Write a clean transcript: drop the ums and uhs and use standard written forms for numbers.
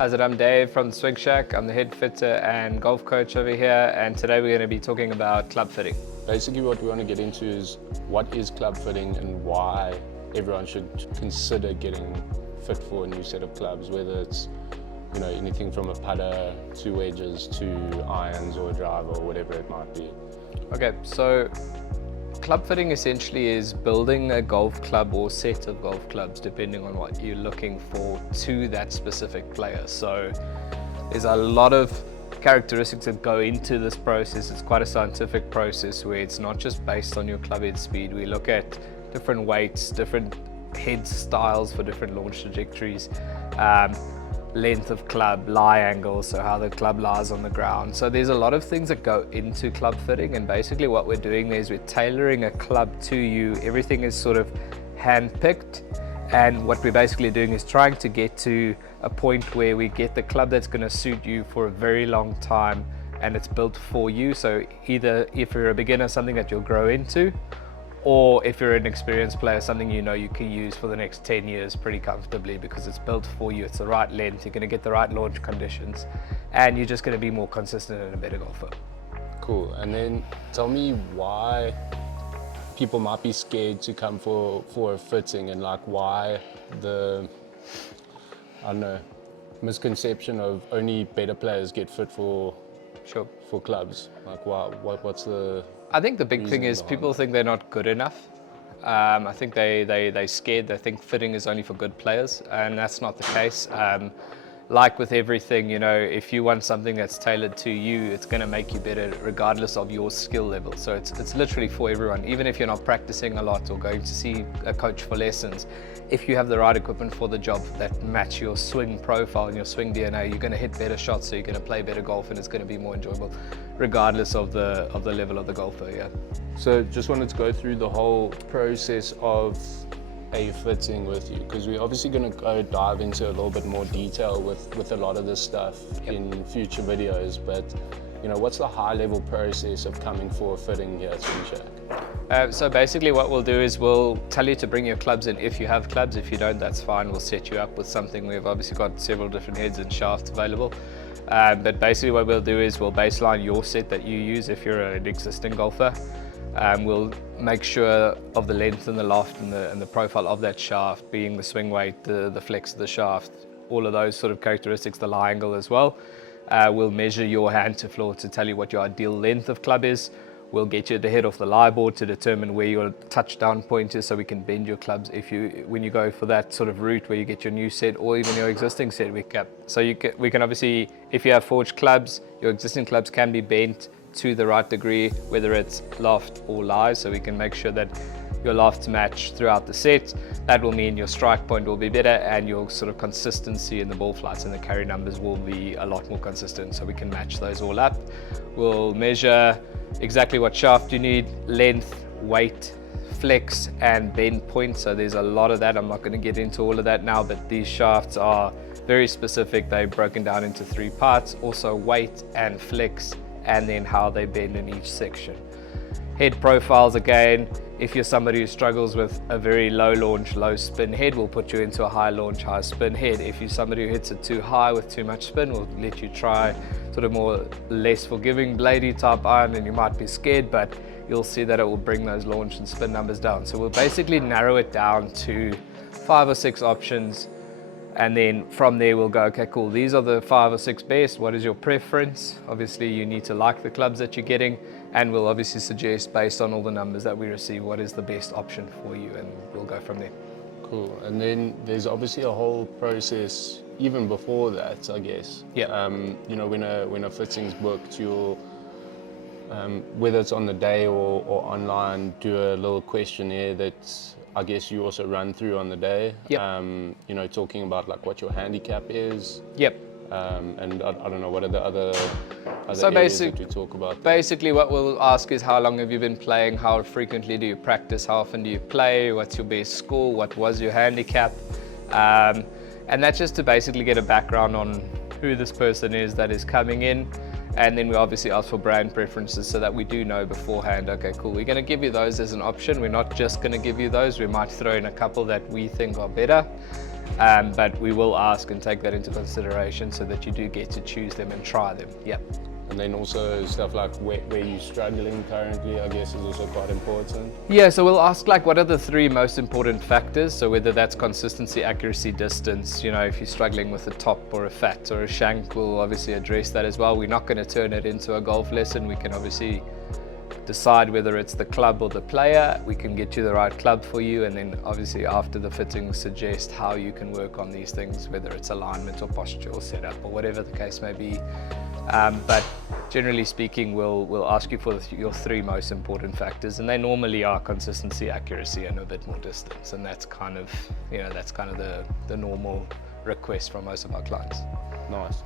How's it? I'm Dave from the Swing Shack. I'm the head fitter and golf coach over here, and today we're going to be talking about club fitting. Basically what we want to get into is what is club fitting and why everyone should consider getting fit for a new set of clubs, whether it's anything from a putter to wedges to irons or a driver or whatever it might be. Okay, so club fitting essentially is building a golf club or set of golf clubs depending on what you're looking for to that specific player. So there's a lot of characteristics that go into this process. It's quite a scientific process where it's not just based on your club head speed. We look at different weights, different head styles for different launch trajectories, length of club, lie angle, so how the club lies on the ground. So there's a lot of things that go into club fitting, and basically what we're doing is we're tailoring a club to you. Everything is sort of hand-picked, and what we're basically doing is trying to get to a point where we get the club that's going to suit you for a very long time, and it's built for you. So either if you're a beginner, something that you'll grow into, or if you're an experienced player, something you can use for the next 10 years pretty comfortably because it's built for you. It's the right length, you're going to get the right launch conditions, and you're just going to be more consistent and a better golfer. Cool. And then tell me why people might be scared to come for a fitting, and like why the, misconception of only better players get fit for clubs. Like what's the... I think the big thing is people think they're not good enough. I think they're scared. They think fitting is only for good players, and that's not the case. Like with everything, if you want something that's tailored to you, it's going to make you better regardless of your skill level. So it's literally for everyone. Even if you're not practicing a lot or going to see a coach for lessons, if you have the right equipment for the job that match your swing profile and your swing DNA, you're going to hit better shots, so you're going to play better golf, and it's going to be more enjoyable regardless of the level of the golfer. Yeah. So just wanted to go through the whole process of a fitting with you, because we're obviously going to go dive into a little bit more detail with a lot of this stuff in future videos, but what's the high level process of coming for a fitting here at Swing Shack? So basically what we'll do is we'll tell you to bring your clubs in if you have clubs. If you don't, that's fine. We'll set you up with something. We've obviously got several different heads and shafts available. But basically what we'll do is we'll baseline your set that you use if you're an existing golfer. We'll make sure of the length and the loft and the profile of that shaft, being the swing weight, the flex of the shaft, all of those sort of characteristics, the lie angle as well. We'll measure your hand to floor to tell you what your ideal length of club is. We'll get you to head off the lie board to determine where your touchdown point is, so we can bend your clubs when you go for that sort of route where you get your new set or even your existing set. We can obviously, if you have forged clubs, your existing clubs can be bent to the right degree, whether it's loft or lie, so we can make sure that your lofts match throughout the set. That will mean your strike point will be better, and your sort of consistency in the ball flights and the carry numbers will be a lot more consistent, so we can match those all up. We'll measure exactly what shaft you need, length, weight, flex, and bend point. So there's a lot of that. I'm not going to get into all of that now, but these shafts are very specific. They're broken down into 3 parts, also weight and flex, and then how they bend in each section. Head profiles, again, if you're somebody who struggles with a very low launch, low spin head, we'll put you into a high launch, high spin head. If you're somebody who hits it too high with too much spin, we'll let you try sort of more less forgiving bladey type iron, and you might be scared, but you'll see that it will bring those launch and spin numbers down. So we'll basically narrow it down to 5 or 6 options. And then from there we'll go, okay, cool, these are the 5 or 6 best. What is your preference? Obviously you need to like the clubs that you're getting, and we'll obviously suggest based on all the numbers that we receive what is the best option for you, and we'll go from there. Cool. And then there's obviously a whole process even before that, I guess. Yeah. When a fitting's booked, you'll whether it's on the day or online, do a little questionnaire that I guess you also run through on the day. Yep. Talking about like what your handicap is. Yep. And I don't know, what are the other areas that we talk about there? Basically what we'll ask is how long have you been playing, how frequently do you practice, how often do you play, what's your best score, what was your handicap, and that's just to basically get a background on who this person is that is coming in. And then we obviously ask for brand preferences so that we do know beforehand, okay, cool, we're going to give you those as an option. We're not just going to give you those. We might throw in a couple that we think are better, but we will ask and take that into consideration so that you do get to choose them and try them. Yep. And then also stuff like where you're struggling currently, I guess, is also quite important. Yeah, so we'll ask like what are the 3 most important factors. So whether that's consistency, accuracy, distance, you know, if you're struggling with a top or a fat or a shank, we'll obviously address that as well. We're not going to turn it into a golf lesson. We can obviously decide whether it's the club or the player. We can get you the right club for you, and then obviously after the fitting suggest how you can work on these things, whether it's alignment or posture or setup or whatever the case may be. But generally speaking, we'll ask you for your 3 most important factors, and they normally are consistency, accuracy, and a bit more distance. And that's kind of, you know, that's kind of the normal request from most of our clients. Nice.